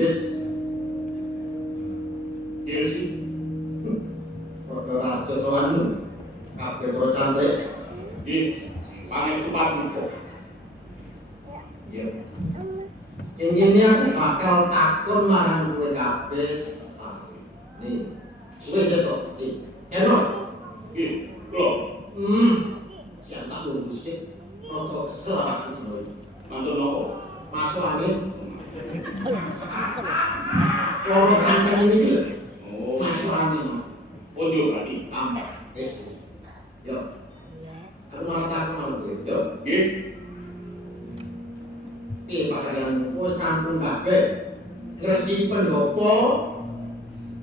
Yes. Yes. Padha raja sowanmu. Kabeh para cantrik. Nggih. Pangestu paduka. Iya. Ini aku bakal takon marang kowe kabeh. Nih. Kowe seto. Eno. Nggih. Lho. Siap tak lungguh sik. Rada kesel aku dino iki. Mantun napa? Masuk angin. Loro cangkem iki lho. Oh. Masuk angin. Oh, yo berarti. Tambah. Yo. Aku malah takon karo kowe. Yo. Nggih. Piye pakaian wis rampung kabeh. Gresi pendopo.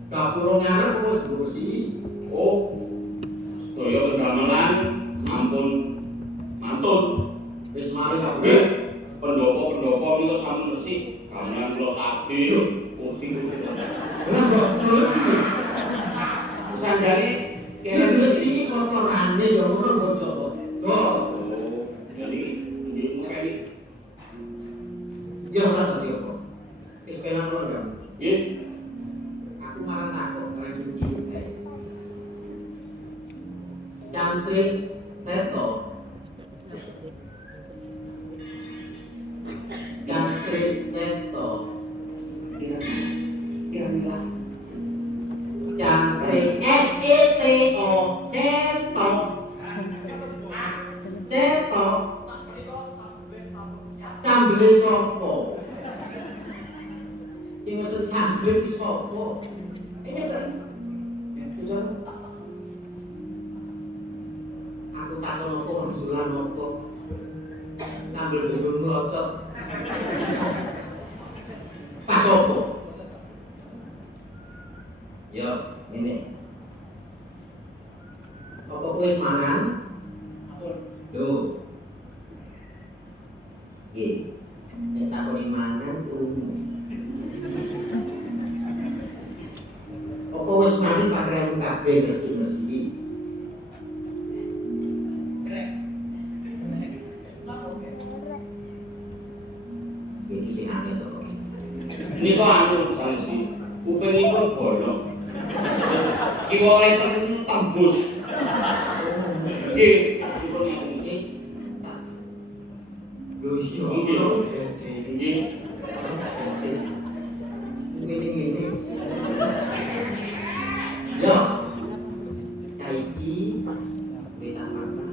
Dapur ngarep wis bersih. Oh. Sedaya pendamelan sampun mantun. Wis mari kabeh. Nggih. Pendopo-pendopo niku sampun resik. Gamelan kula sapi lho. Kursi-kursi. Lah kok jelek iki. Sanjane Iki gresi kotorane yo ngono kok coba. Yo. Oh. Jadi nggih mengkene. Yo ora dadi apa. Wis pelang kok kan. Nggih. Aku malah takut ora suci. Cantrik seto. Cantrik seto. Kira-kira. Cantrik SETO seto. Seto. Sambel sopo? Ini maksud sambel di sopo? Ini kan? Aku takut nopo, konsulan nopo. Sambel dulu melotot. Pas sopo? Yo, ini. Apa kowe wis mangan? Lho. Nggih. Nek takoni mangan krungu. Apa wis mari pakaian kabeh bersih-bersih? Iki sing aneh to kok. Niku anu sanesi. Kupingipun bolong. Kiwa enten tembus. Nggih, dipun iki. Lho iya. Nggih. Ngene-ngene. Yo. Saiki kita makan.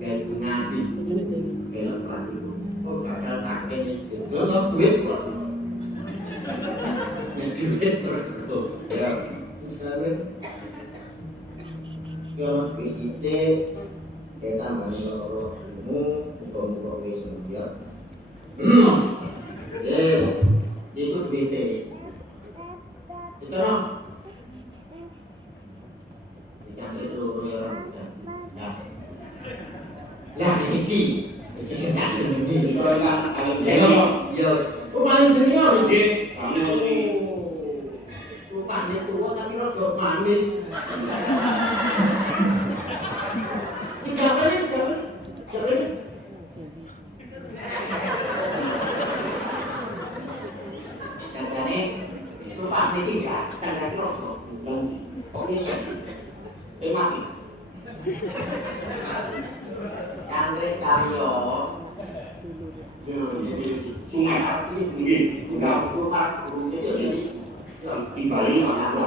Kayak ngabi. Kayak pati. Oh, bakal pakai itu. Lho duit kok. Ya duit terus. Ya. Sekarang yo visite kita menurut ilmu muka-muka wis mulia. Yes, ikut BT. Sekarang jangan itu orang ya. Lah iki sing kasih iki. Terus kan ada Senior. Yo, oh paling senior iki. Nggih, kamu iki. Rupane tuwa tapi rada manis. Jangan. Jangan. Rupane iki gak kan rada. Oke. Mati. Cantrik Karyo. Sungai Hati nggih. enggak rumah gurunya jadi Di Bali ada.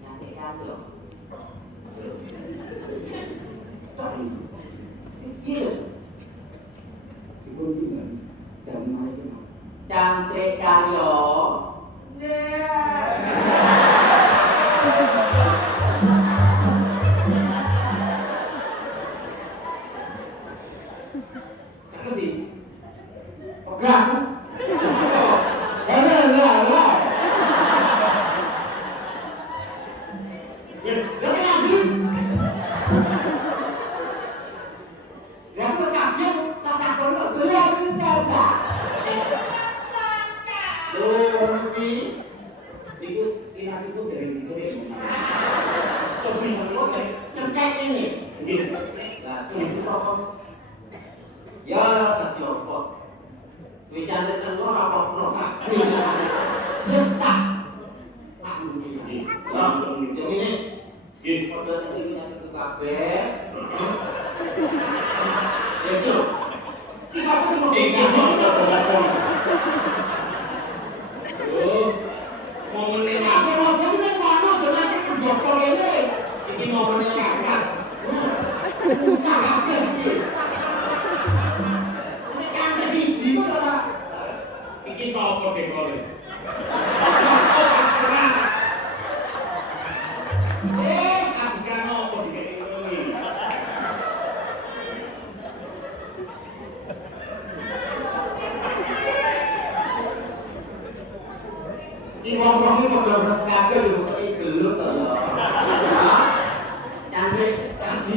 Cantrik Karyo. Cantrik Karyo. Bicara tentang apa-apa Pak. Yes tak. Pak ini. Yang ini. Foto ini yang kabeh. Itu. Kita pun mau momennya apa mau kita mau dengan dokter ini. ini momennya kakak. Bukan kabeh iki. Ini kan siji kok ora. Iki sapa dekore? Agan apa dikene iki? Iki wong-wong iki padha kabeh lho kok gelut to ya. Candre di.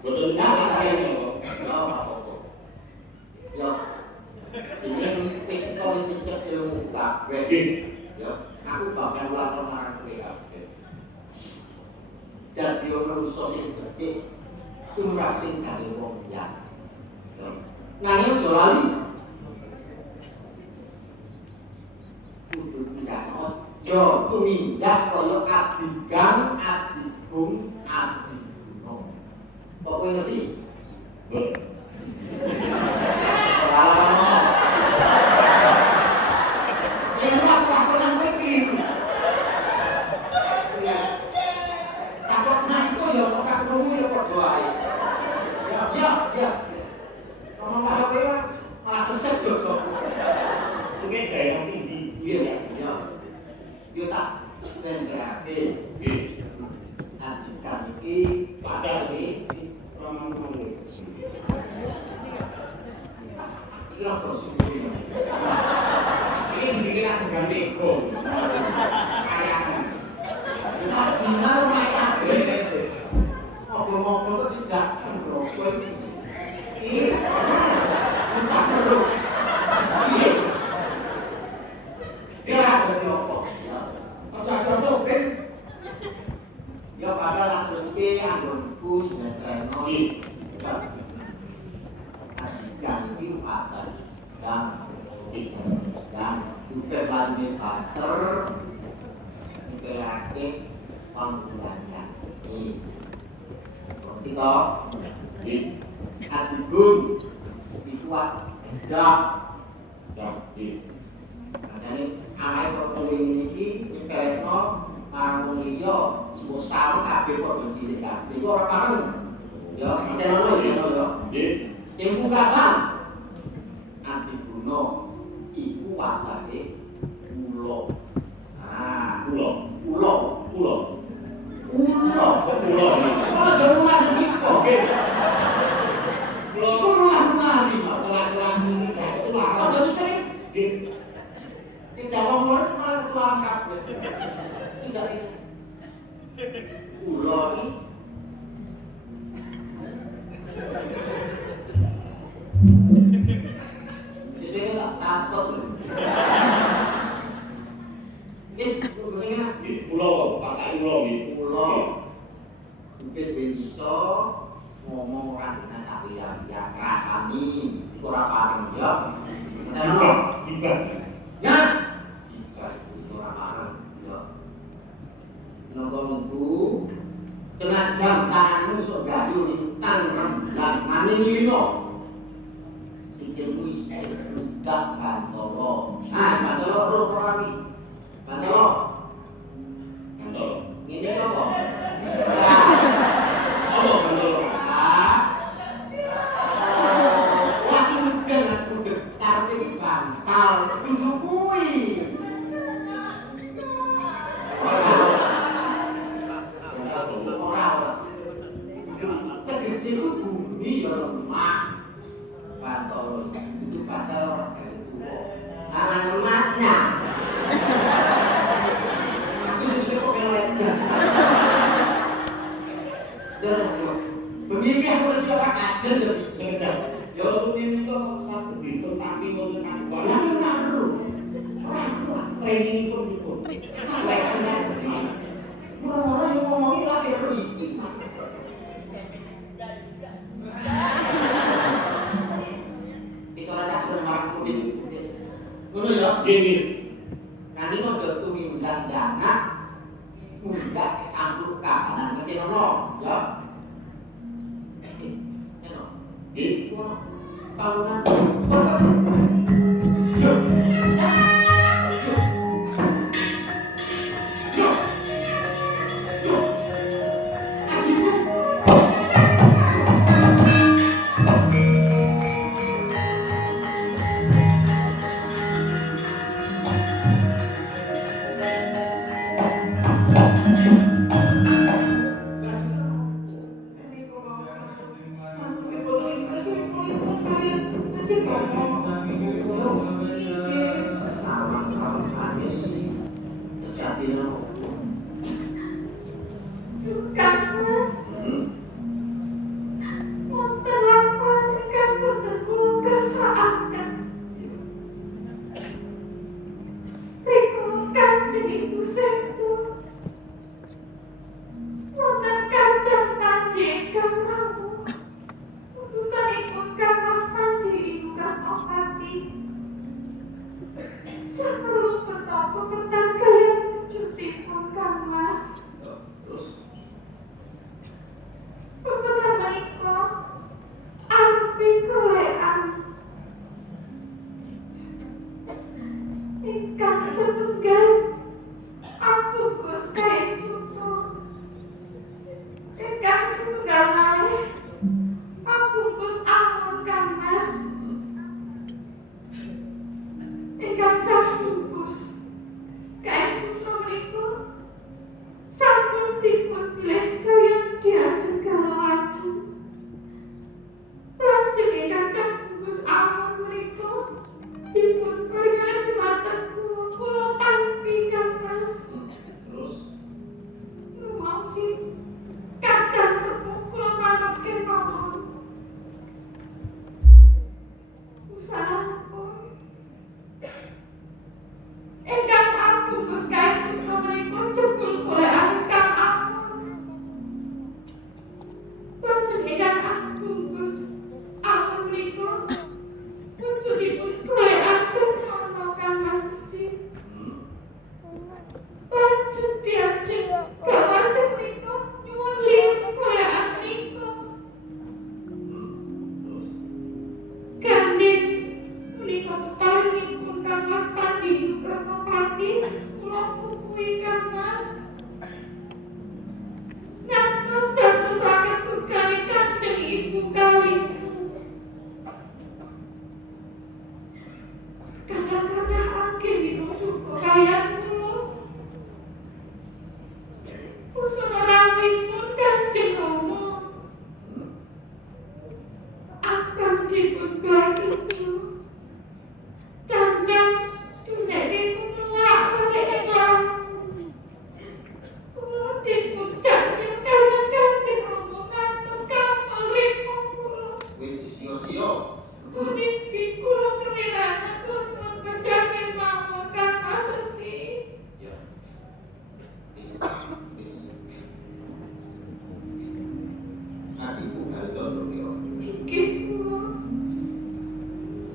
Betul Ya, ya. Ya. Ini wis cek ilmu kabeh. Ya, aku bakal lapor marang kowe kabeh. Jadi manusa sing becik tumrap sing kali wong ya. Nanging aja lali. Kudu tidak ojo tumindak kaya adigang, adigung, adiguno. Kok kowe ngerti? Betul. Mungkin daerah tinggi. Padahal ini ramah malu. Ini bikin aku ganti ego. Kayangan. Ya padahal terus ke anggonku sinetron yang itu atas dan juga lagi pater kreatif penggunanya ini ketika adigun dikuat jam jadi anak pertolongan ini nyepelno marang liya mbok sama kabeh padha cilik kabeh iku ora pareng ya tenan ya yang pungkasan Adiguna iku watake ulo apa jaman iki kok ulo mati apa jadi kita ngomong malah ketuaan kabeh tidak ulo iki jadi tak takut ini Pulau, pakai pulau gitu. pulau mungkin bisa ngomong orang dengan tapi yang rasani itu raparan ya Tiba. ya jika itu raparan ya nunggu tengah jam tanganmu sok gayu lintang rembulan maning lino sikilmu isi tidak bantolo bantolo roh perami bantolo ini apa? Apa bener? Waktu mungkin aku getar di bantal tunggu kui. Orang tegesi itu bumi lemah bantal itu bantal orang itu anak lemahnya. Begini aku harus siapa kajian jadi Sekedar. Ya ini kok satu gitu tapi untuk aku. orang Training pun itu. Leksnya gimana? orang yang ngomongin lagi riki Ngono ya. Nggih, nggih. Nani aja tumindang dana mundak sanggup kahanan ngerti nono ya. Eno. Nggih. Bangunan.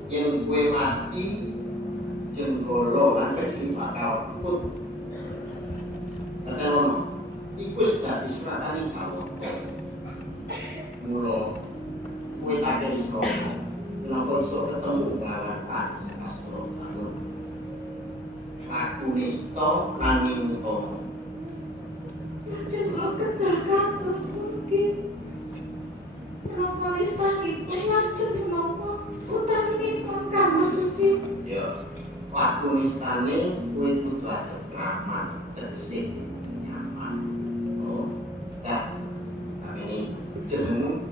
Yang kue mati jenggolo lan dadi bakal put. Katarono, iku wis dadi suratane Jawa. Mula kue tak iso napa iso ketemu lawan Panji Astro Bangun. Aku nista lan minto. Lajeng kula kedah kados mungkin. Menapa nistanipun lajeng menapa utaminipun Kangmas Resi? Ya, waktu nistane kue kudu ada rahmat tegese nyaman. Oh, ya. Tapi ini jenengmu.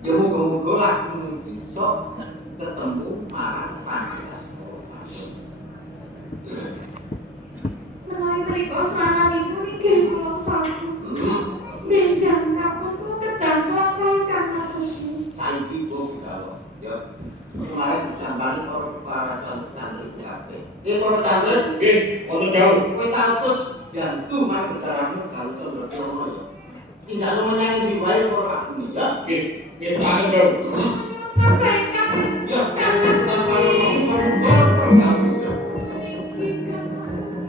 Ya muga-muga aku bisa ketemu marang Panji Astro Bangun. Menawi mriku srananipun inggih kula sami. Bendang kapun kula kedah nglampahi Kangmas Resi. Saiki kok ya. Kemarin dijambani para santri kabeh. Para santri Nggih, wonten jauh. kowe cantus bantu marang betaramu kalau tondok ya. Tinggal menyang di wae ora aku ya. Nggih, nggih seraken jauh. Apa ingkang Gusti? Ya, Kang Gusti. Niki Kang Gusti.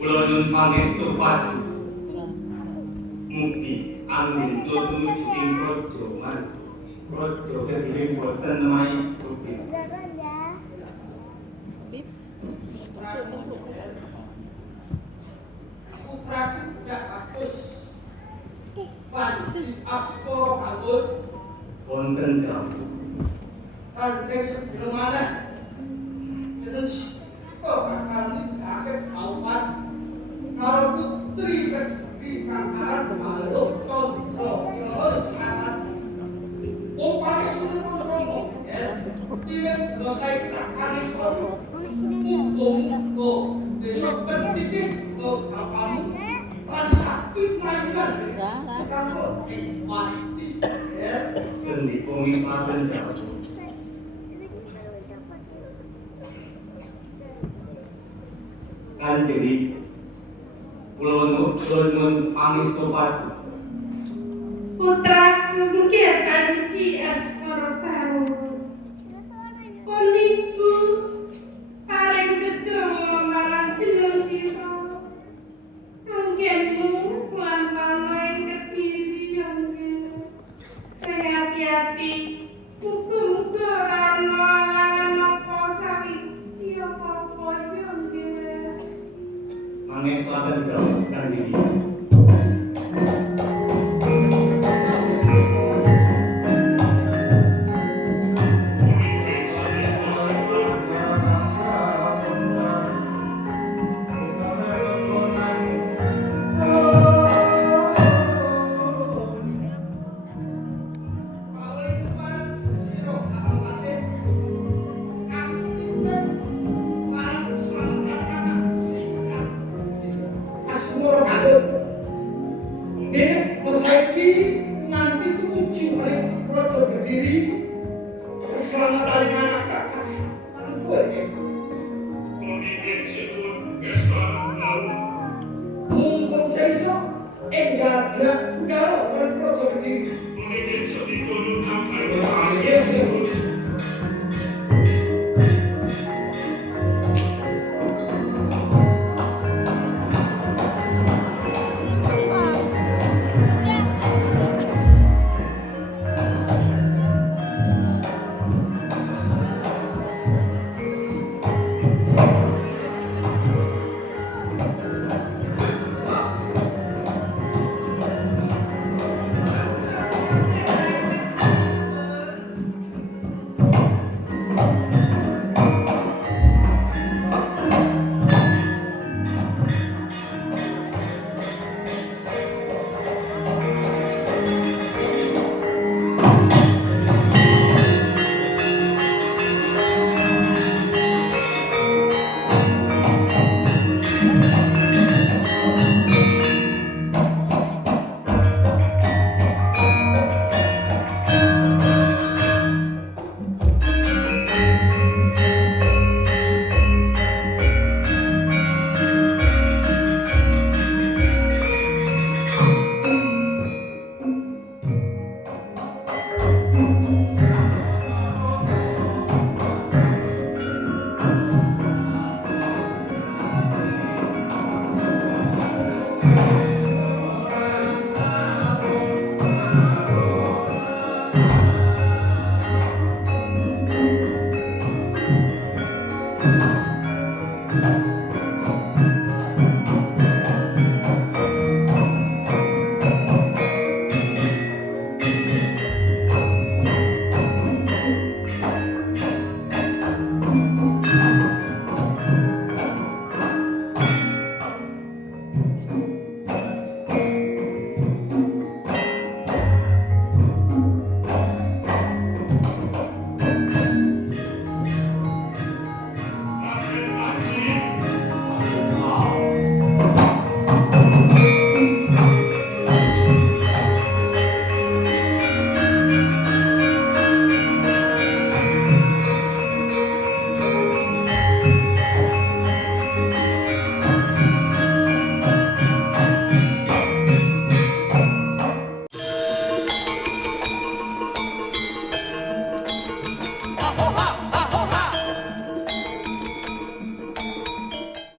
Ulun pangestu padu. Mugi angin tumuju ing praja man. Praja kedhing boten nemahi rugi. Putra jak bagus. Panci asporo bangun. Wonten dawuh. Kanthi sedherek maneh. Jeneng kok bakal nikahke kaupat karo putri kedhi kang arep maluk konco sangat. Wong pangestu ngono. Yen dosa kita kali muga-muga besok pendidik kok kapal lan sakti mainan kanggo diwanti. Sendi pemisahan dawuh. Kanjeng kula nuwun pangestu padu. putraku kegiatan CS Morofaro. Koniku paling gedung marang jeneng sira. Anggenmu pelan-pelan kediri anggen. Saya hati-hati. Muga-muga aran apa sawiji apa-apa ya anggen. Mangis teladan kan diri. Enggak, udah, kalau projo begini.